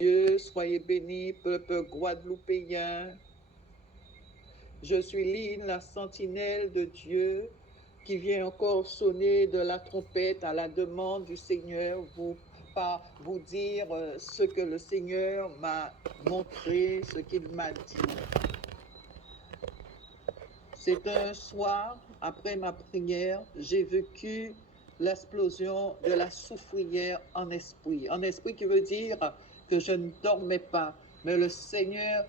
Dieu, soyez bénis, peuple guadeloupéen. Je suis Lynn, la sentinelle de Dieu, qui vient encore sonner de la trompette à la demande du Seigneur, vous dire ce que le Seigneur m'a montré, ce qu'il m'a dit. C'est un soir, après ma prière, j'ai vécu l'explosion de la soufrière en esprit. En esprit qui veut dire que je ne dormais pas, mais le Seigneur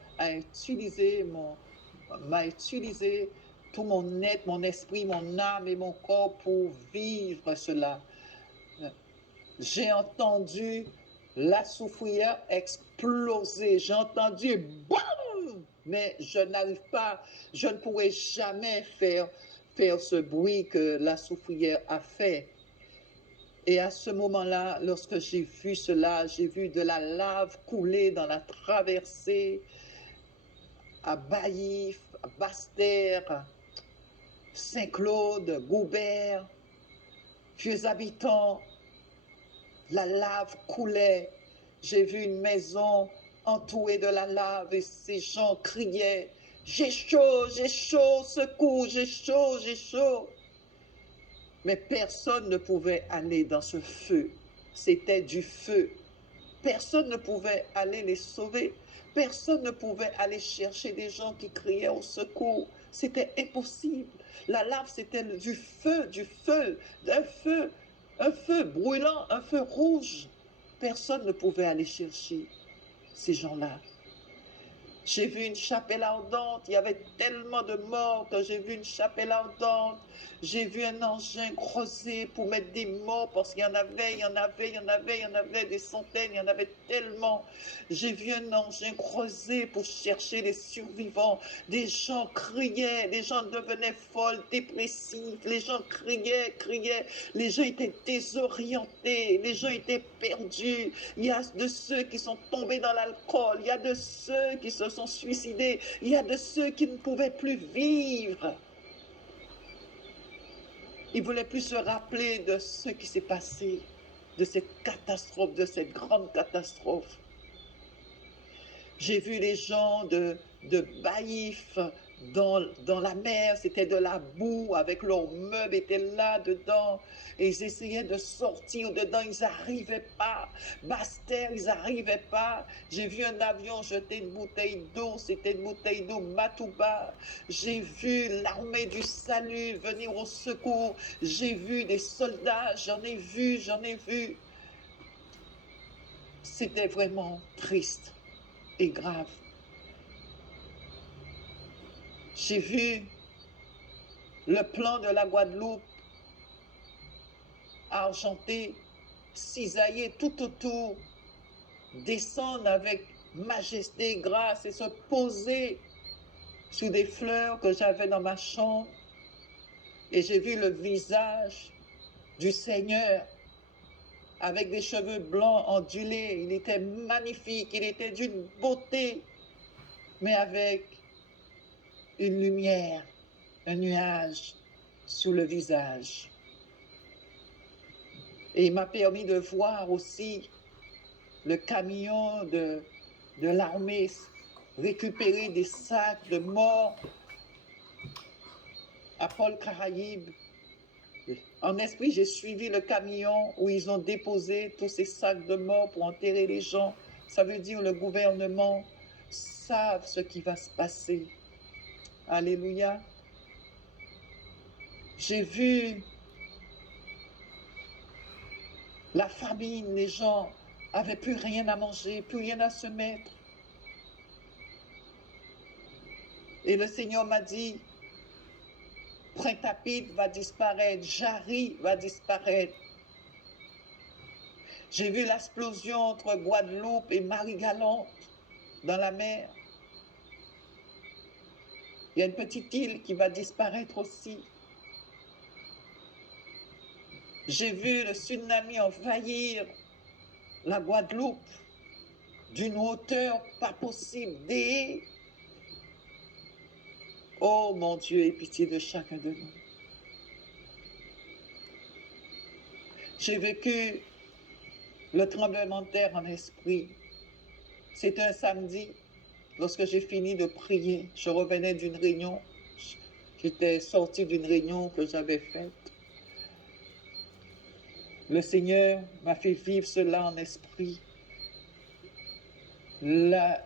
m'a utilisé tout mon être, mon esprit, mon âme et mon corps pour vivre cela. J'ai entendu la soufrière exploser. J'ai entendu BOUM! Mais je n'arrive pas, je ne pourrai jamais faire ce bruit que la soufrière a fait. Et à ce moment-là, lorsque j'ai vu cela, j'ai vu de la lave couler dans la traversée à Baïf, à Basse-Terre, Saint-Claude, Goubert, vieux habitants. La lave coulait. J'ai vu une maison entourée de la lave et ces gens criaient « J'ai chaud, secours, j'ai chaud, j'ai chaud ». Mais personne ne pouvait aller dans ce feu. C'était du feu. Personne ne pouvait aller les sauver. Personne ne pouvait aller chercher des gens qui criaient au secours. C'était impossible. La lave, c'était du feu, un feu brûlant, un feu rouge. Personne ne pouvait aller chercher ces gens-là. J'ai vu une chapelle ardente, il y avait tellement de morts que j'ai vu une chapelle ardente. J'ai vu un engin creuser pour mettre des morts parce qu'il y en avait, il y en avait, il y en avait, il y en avait des centaines, il y en avait tellement. J'ai vu un engin creuser pour chercher les survivants. Des gens criaient, les gens devenaient folles, dépressifs, les gens criaient, criaient, les gens étaient désorientés, les gens étaient perdus. Il y a de ceux qui sont tombés dans l'alcool, il y a de ceux qui se sont suicidés, il y a de ceux qui ne pouvaient plus vivre. Ils ne voulaient plus se rappeler de ce qui s'est passé, de cette catastrophe, de cette grande catastrophe. J'ai vu les gens de Baïf dans la mer, c'était de la boue, avec leurs meubles étaient là-dedans, et ils essayaient de sortir dedans, ils n'arrivaient pas. Basse-Terre, ils n'arrivaient pas. J'ai vu un avion jeter une bouteille d'eau, c'était une bouteille d'eau Matouba. J'ai vu l'armée du salut venir au secours. J'ai vu des soldats, j'en ai vu. C'était vraiment triste et grave. J'ai vu le plan de la Guadeloupe argenté, cisaillé tout autour, descendre avec majesté, grâce et se poser sous des fleurs que j'avais dans ma chambre. Et j'ai vu le visage du Seigneur avec des cheveux blancs ondulés. Il était magnifique, il était d'une beauté, mais avec une lumière, un nuage sur le visage. Et il m'a permis de voir aussi le camion de l'armée récupérer des sacs de morts à Paul-Caraïbe. En esprit, j'ai suivi le camion où ils ont déposé tous ces sacs de morts pour enterrer les gens. Ça veut dire le gouvernement savent ce qui va se passer. Alléluia. J'ai vu la famine, les gens n'avaient plus rien à manger, plus rien à se mettre. Et le Seigneur m'a dit, Pointe-à-Pitre va disparaître, Jarry va disparaître. J'ai vu l'explosion entre Guadeloupe et Marie-Galante dans la mer. Il y a une petite île qui va disparaître aussi. J'ai vu le tsunami envahir la Guadeloupe d'une hauteur pas possible. Oh mon Dieu, aie pitié de chacun de nous. J'ai vécu le tremblement de terre en esprit. C'était un samedi, lorsque j'ai fini de prier, je revenais d'une réunion. J'étais sorti d'une réunion que j'avais faite. Le Seigneur m'a fait vivre cela en esprit. La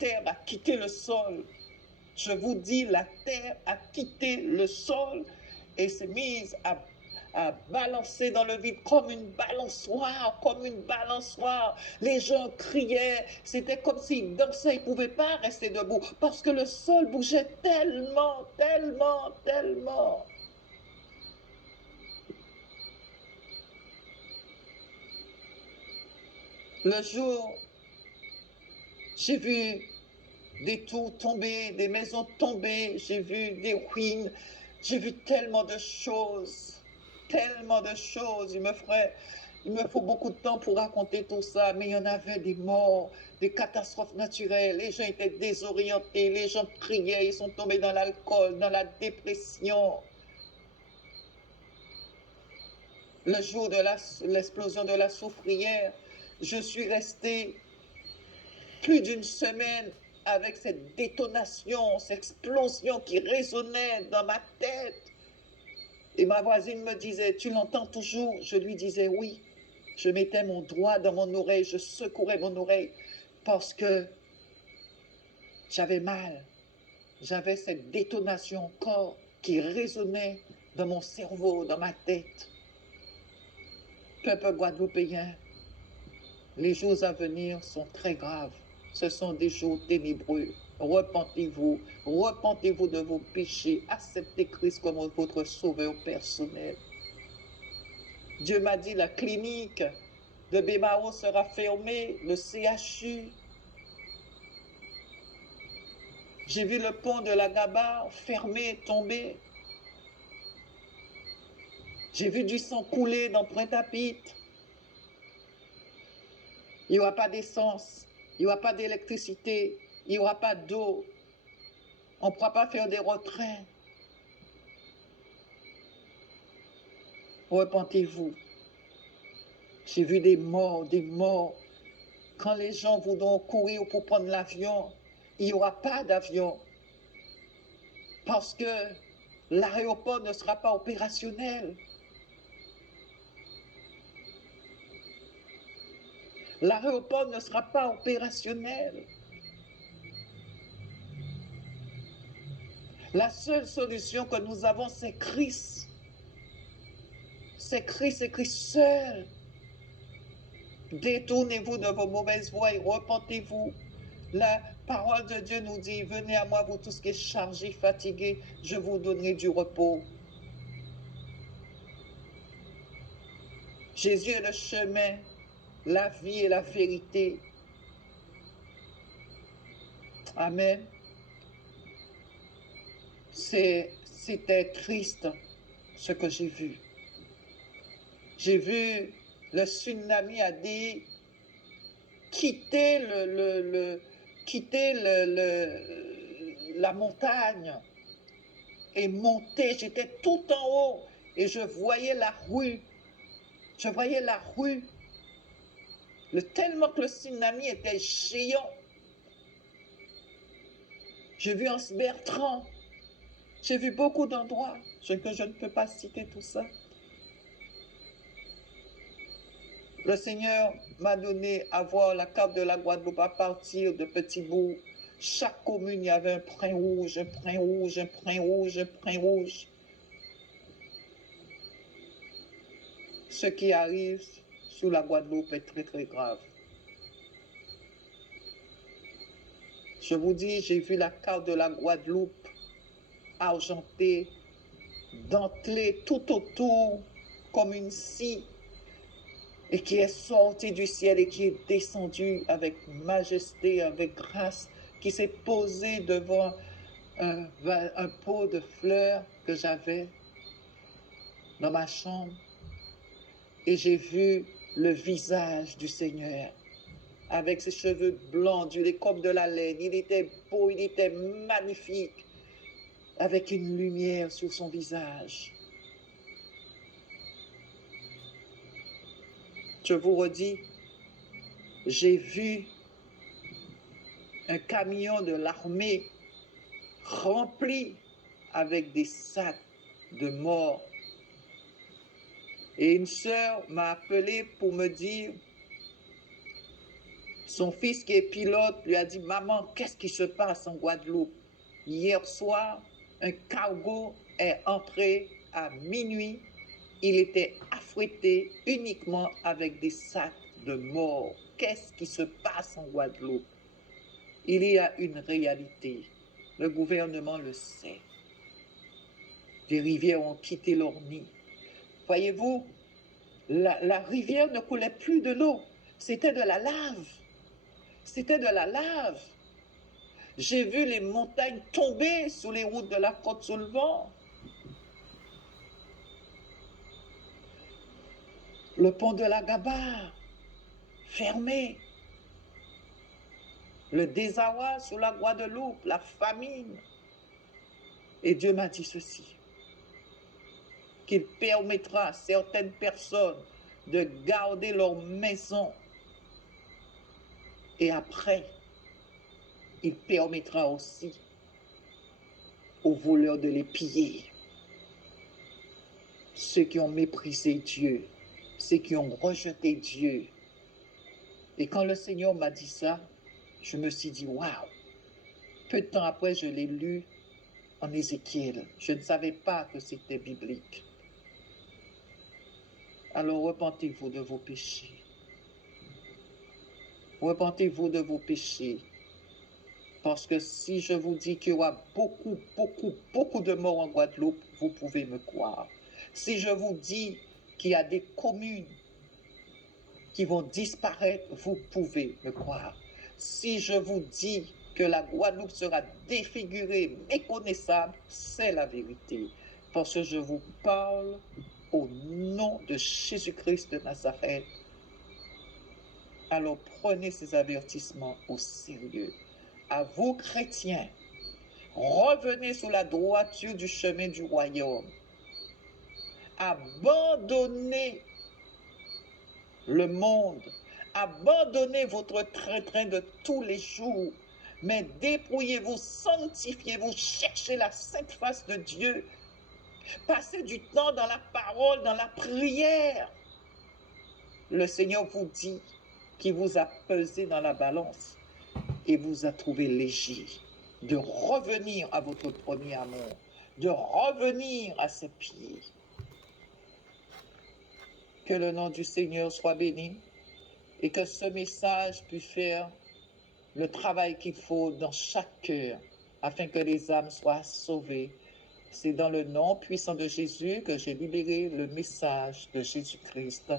terre a quitté le sol. Je vous dis, la terre a quitté le sol et s'est mise à balancer dans le vide comme une balançoire, comme une balançoire. Les gens criaient, c'était comme s'ils dansaient, ils ne pouvaient pas rester debout parce que le sol bougeait tellement, tellement, tellement. Le jour, j'ai vu des tours tomber, des maisons tomber, j'ai vu des ruines, j'ai vu tellement de choses, tellement de choses. Il me faut beaucoup de temps pour raconter tout ça, mais il y en avait des morts, des catastrophes naturelles, les gens étaient désorientés, les gens criaient, ils sont tombés dans l'alcool, dans la dépression. Le jour de l'explosion de la soufrière, je suis resté plus d'une semaine avec cette détonation, cette explosion qui résonnait dans ma tête. Et ma voisine me disait, tu l'entends toujours? Je lui disais oui. Je mettais mon doigt dans mon oreille, je secourais mon oreille parce que j'avais mal. J'avais cette détonation encore qui résonnait dans mon cerveau, dans ma tête. Peuple guadeloupéen, les jours à venir sont très graves. Ce sont des jours ténébreux. Repentez-vous, repentez-vous de vos péchés, acceptez Christ comme votre sauveur personnel. Dieu m'a dit, la clinique de Bémao sera fermée, le CHU. J'ai vu le pont de la Gabarre fermé, tomber. J'ai vu du sang couler dans Pointe-à-Pitre. Il n'y aura pas d'essence, il n'y aura pas d'électricité, il n'y aura pas d'eau. On ne pourra pas faire des retraits. Repentez-vous. J'ai vu des morts, des morts. Quand les gens voudront courir pour prendre l'avion, il n'y aura pas d'avion. Parce que l'aéroport ne sera pas opérationnel. L'aéroport ne sera pas opérationnel. La seule solution que nous avons, c'est Christ. C'est Christ seul. Détournez-vous de vos mauvaises voies et repentez-vous. La parole de Dieu nous dit, venez à moi, vous tous qui êtes chargés, fatigués, je vous donnerai du repos. Jésus est le chemin, la vie et la vérité. Amen. C'était triste ce que j'ai vu. J'ai vu le tsunami a dit quitter la montagne et monter. J'étais tout en haut et je voyais la rue. Je voyais la rue. Tellement que le tsunami était géant. J'ai vu Anse Bertrand. J'ai vu beaucoup d'endroits que je ne peux pas citer tout ça. Le Seigneur m'a donné à voir la carte de la Guadeloupe à partir de petits bouts. Chaque commune, il y avait un point rouge, un point rouge, un point rouge, un point rouge. Ce qui arrive sur la Guadeloupe est très, très grave. Je vous dis, j'ai vu la carte de la Guadeloupe argentée, dentelée tout autour comme une scie et qui est sortie du ciel et qui est descendue avec majesté, avec grâce, qui s'est posée devant un pot de fleurs que j'avais dans ma chambre et j'ai vu le visage du Seigneur avec ses cheveux blancs, ondulés comme de la laine. Il était beau, il était magnifique, avec une lumière sur son visage. Je vous redis, j'ai vu un camion de l'armée rempli avec des sacs de morts. Et une sœur m'a appelé pour me dire, son fils qui est pilote lui a dit, maman, qu'est-ce qui se passe en Guadeloupe? Hier soir, un cargo est entré à minuit. Il était affrété uniquement avec des sacs de morts. Qu'est-ce qui se passe en Guadeloupe? Il y a une réalité. Le gouvernement le sait. Des rivières ont quitté leur nid. Voyez-vous, la rivière ne coulait plus de l'eau. C'était de la lave. C'était de la lave. J'ai vu les montagnes tomber sous les routes de la Côte-sous-le-Vent. Le pont de la Gabarre, fermé. Le désarroi sur la Guadeloupe, la famine. Et Dieu m'a dit ceci, qu'il permettra à certaines personnes de garder leur maison. Et après, il permettra aussi aux voleurs de les piller. Ceux qui ont méprisé Dieu, ceux qui ont rejeté Dieu. Et quand le Seigneur m'a dit ça, je me suis dit, waouh! Peu de temps après, je l'ai lu en Ézéchiel. Je ne savais pas que c'était biblique. Alors repentez-vous de vos péchés. Repentez-vous de vos péchés. Parce que si je vous dis qu'il y aura beaucoup de morts en Guadeloupe, vous pouvez me croire. Si je vous dis qu'il y a des communes qui vont disparaître, vous pouvez me croire. Si je vous dis que la Guadeloupe sera défigurée, méconnaissable, c'est la vérité. Parce que je vous parle au nom de Jésus-Christ de Nazareth. Alors prenez ces avertissements au sérieux. À vous, chrétiens, revenez sur la droiture du chemin du royaume. Abandonnez le monde. Abandonnez votre train-train de tous les jours. Mais dépouillez-vous, sanctifiez-vous, cherchez la sainte face de Dieu. Passez du temps dans la parole, dans la prière. Le Seigneur vous dit qu'il vous a pesé dans la balance et vous a trouvé léger de revenir à votre premier amour, de revenir à ses pieds. Que le nom du Seigneur soit béni et que ce message puisse faire le travail qu'il faut dans chaque cœur afin que les âmes soient sauvées. C'est dans le nom puissant de Jésus que j'ai libéré le message de Jésus-Christ.